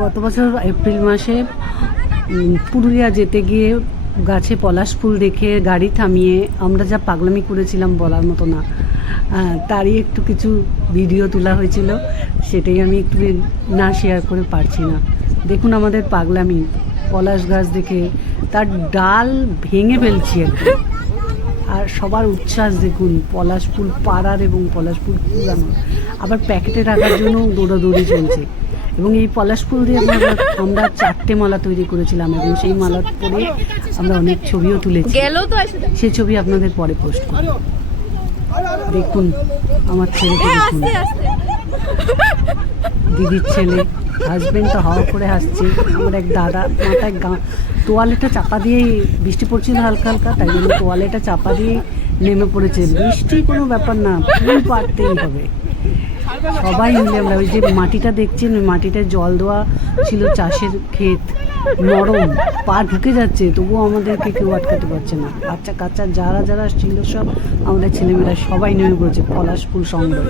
গত বছর এপ্রিল মাসে পুরুলিয়া যেতে গিয়ে গাছে পলাশ ফুল দেখে গাড়ি থামিয়ে আমরা যা পাগলামি করেছিলাম বলার মতো না তারই একটু কিছু ভিডিও তোলা হয়েছিল, সেটাই আমি একটু না শেয়ার করে পারছি না। দেখুন আমাদের পাগলামি, পলাশ গাছ দেখে তার ডাল ভেঙে ফেলছি আর সবার উচ্ছ্বাস দেখুন, পলাশ ফুল পাড়ার এবং পলাশ ফুল কুড়ানোর আবার প্যাকেটে রাখার জন্য দৌড়াদৌড়ি চলছে। এবং এই পলাশ ফুল দিয়ে আমরা আমরা চারটে মালা তৈরি করেছিলাম এবং সেই মালা পরে আমরা অনেক ছবিও তুলেছি। গেল তো সেই ছবি আপনাদের পরে পোস্ট করব। দেখুন আমার ছেলে দেখুন আস্তে দিদির ছেলে হাজবেন্ড তো হাওয়া করে হাসছে। আমার এক দাদা মাথায় গা তোয়ালেটা চাপা দিয়ে বৃষ্টি পড়ছিল হালকা হালকা তাই জন্য তোয়ালেটা চাপা দিয়ে নেমে পড়েছে। বৃষ্টি কোনো ব্যাপার না ফুল পারতেই হবে। সবাই মিলে আমরা ওই যে মাটিটা দেখছেন, ওই মাটিটায় জল দেওয়া ছিল চাষের ক্ষেত। নরম, পা ঢুকে যাচ্ছে, তবুও আমাদেরকে কেউ আটকাতে পারছে না। বাচ্চা কাচ্চা যারা যারা ছিল সব, আমাদের ছেলেমেয়েরা সবাই নেমে পড়েছে পলাশপুর সংগ্রহ